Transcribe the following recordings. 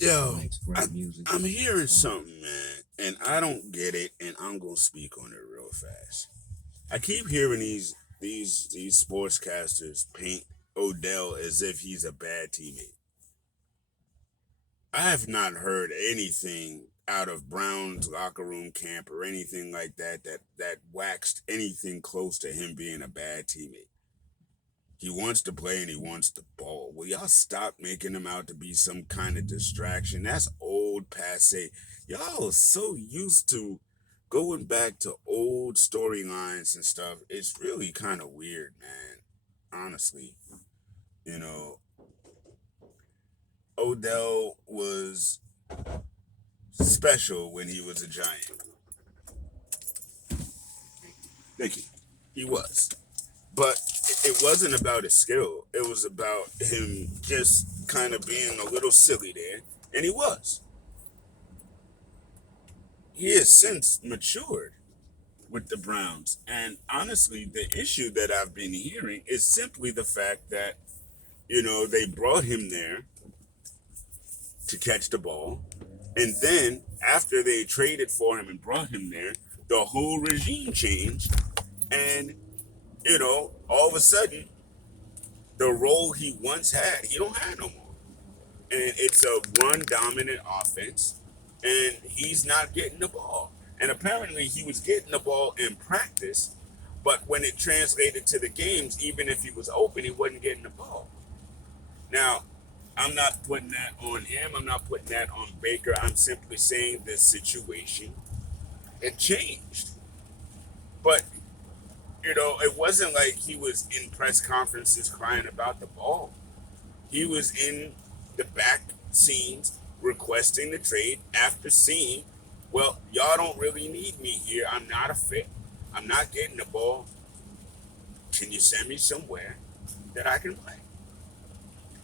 Yo, I'm hearing something, man, and I don't get it, and I'm gonna speak on it real fast. I keep hearing these sportscasters paint Odell as if he's a bad teammate. I have not heard anything out of Brown's locker room camp or anything like that waxed anything close to him being a bad teammate. He wants to play and he wants the ball. Will y'all stop making him out to be some kind of distraction? That's old passe. Y'all are so used to going back to old storylines and stuff. It's really kind of weird, man. Honestly, you know, Odell was special when he was a Giant. Thank you. He was. But it wasn't about his skill. It was about him just kind of being a little silly there. And he was. He has since matured with the Browns. And honestly, the issue that I've been hearing is simply the fact that, they brought him there to catch the ball. And then after they traded for him and brought him there, the whole regime changed. And, all of a sudden, the role he once had, he don't have no more. And it's a run dominant offense, and he's not getting the ball. And apparently he was getting the ball in practice, but when it translated to the games, even if he was open, he wasn't getting the ball. Now, I'm not putting that on him. I'm not putting that on Baker. I'm simply saying the situation had changed. But it wasn't like he was in press conferences crying about the ball. He was in the back scenes requesting the trade after seeing, well, y'all don't really need me here. I'm not a fit. I'm not getting the ball. Can you send me somewhere that I can play?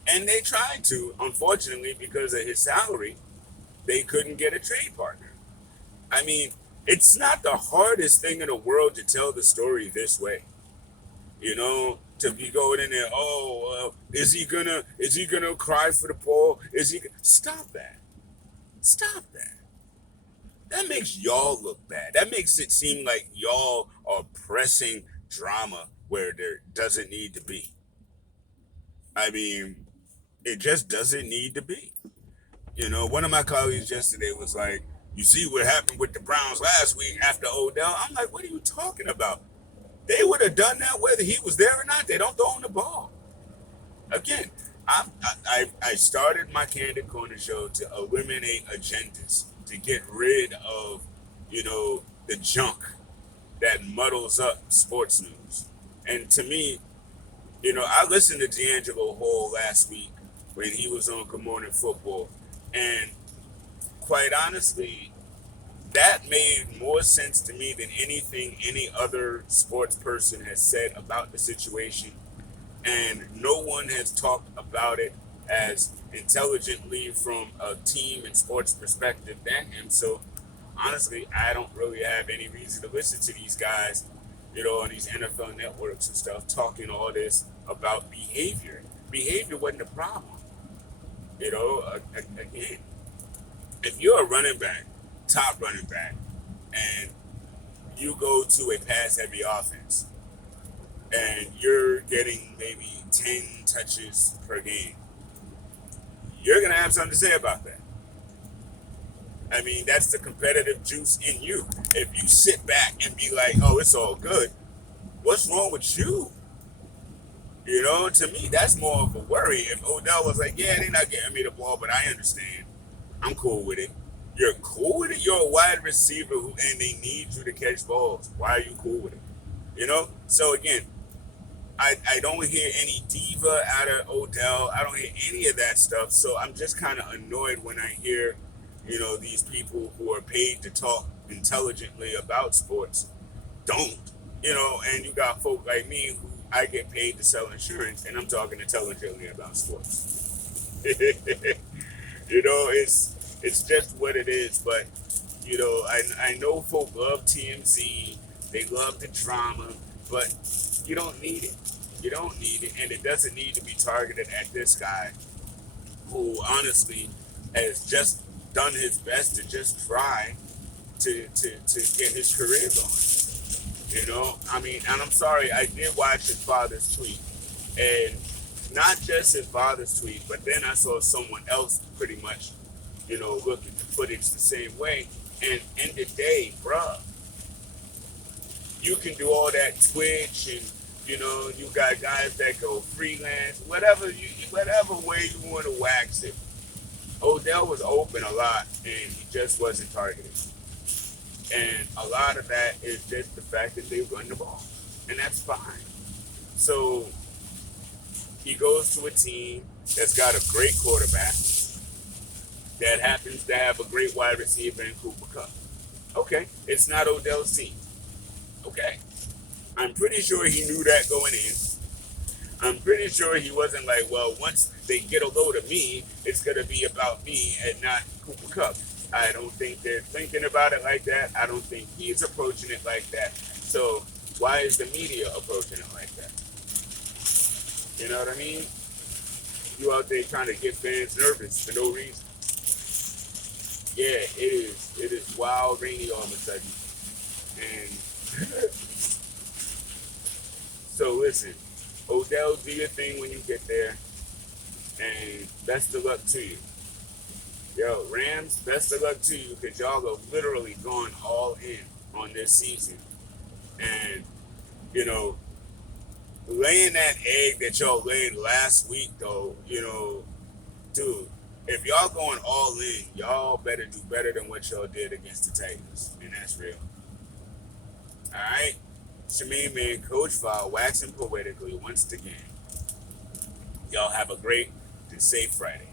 And they tried to. Unfortunately, because of his salary, they couldn't get a trade partner. I mean, it's not the hardest thing in the world to tell the story this way. To be going in there, is he gonna cry for the ball? Stop that. Stop that. That makes y'all look bad. That makes it seem like y'all are pressing drama where there doesn't need to be. I mean, it just doesn't need to be. One of my colleagues yesterday was like, you see what happened with the Browns last week after Odell? I'm like, what are you talking about? They would have done that whether he was there or not. They don't throw him the ball. Again, I started my Candid Corner show to eliminate agendas, to get rid of, the junk that muddles up sports news. And to me, I listened to D'Angelo Hall last week when he was on Good Morning Football, and quite honestly, that made more sense to me than anything any other sports person has said about the situation. And no one has talked about it as intelligently from a team and sports perspective than him. So honestly, I don't really have any reason to listen to these guys, on these NFL networks and stuff, talking all this about behavior. Behavior wasn't a problem. Again, if you're a running back, top running back, and you go to a pass-heavy offense, and you're getting maybe 10 touches per game, you're going to have something to say about that. I mean, that's the competitive juice in you. If you sit back and be like, oh, it's all good, what's wrong with you? To me, that's more of a worry. If Odell was like, yeah, they're not getting me the ball, but I understand. I'm cool with it. You're cool with it? You're a wide receiver and they need you to catch balls. Why are you cool with it? So again, I don't hear any diva out of Odell. I don't hear any of that stuff. So I'm just kind of annoyed when I hear, these people who are paid to talk intelligently about sports don't, and you got folk like me who I get paid to sell insurance and I'm talking intelligently about sports. It's just what it is. But, I know folk love TMZ. They love the drama, but you don't need it. You don't need it, and it doesn't need to be targeted at this guy who honestly has just done his best to just try to get his career going. You know, I mean, and I'm sorry, I did watch his father's tweet, and not just his father's tweet, but then I saw someone else pretty much, look at the footage the same way. And in the day, bruh, you can do all that Twitch, and you got guys that go freelance, whatever way you want to wax it. Odell was open a lot, and he just wasn't targeted. And a lot of that is just the fact that they run the ball, and that's fine. So he goes to a team that's got a great quarterback that happens to have a great wide receiver in Cooper Kupp. Okay, it's not Odell's team. Okay, I'm pretty sure he knew that going in. I'm pretty sure he wasn't like, well, once they get a load of me, it's going to be about me and not Cooper Kupp. I don't think they're thinking about it like that. I don't think he's approaching it like that. So why is the media approaching it like that? You know what I mean? You out there trying to get fans nervous for no reason. Yeah, it is. It is wild rainy all of a sudden. And so listen, Odell, do your thing when you get there. And best of luck to you. Yo, Rams, best of luck to you, because y'all have literally gone all in on this season. And, laying that egg that y'all laid last week, though, dude, if y'all going all in, y'all better do better than what y'all did against the Titans. And that's real. All right? It's your main man, Coach Val, waxing poetically once again. Y'all have a great and safe Friday.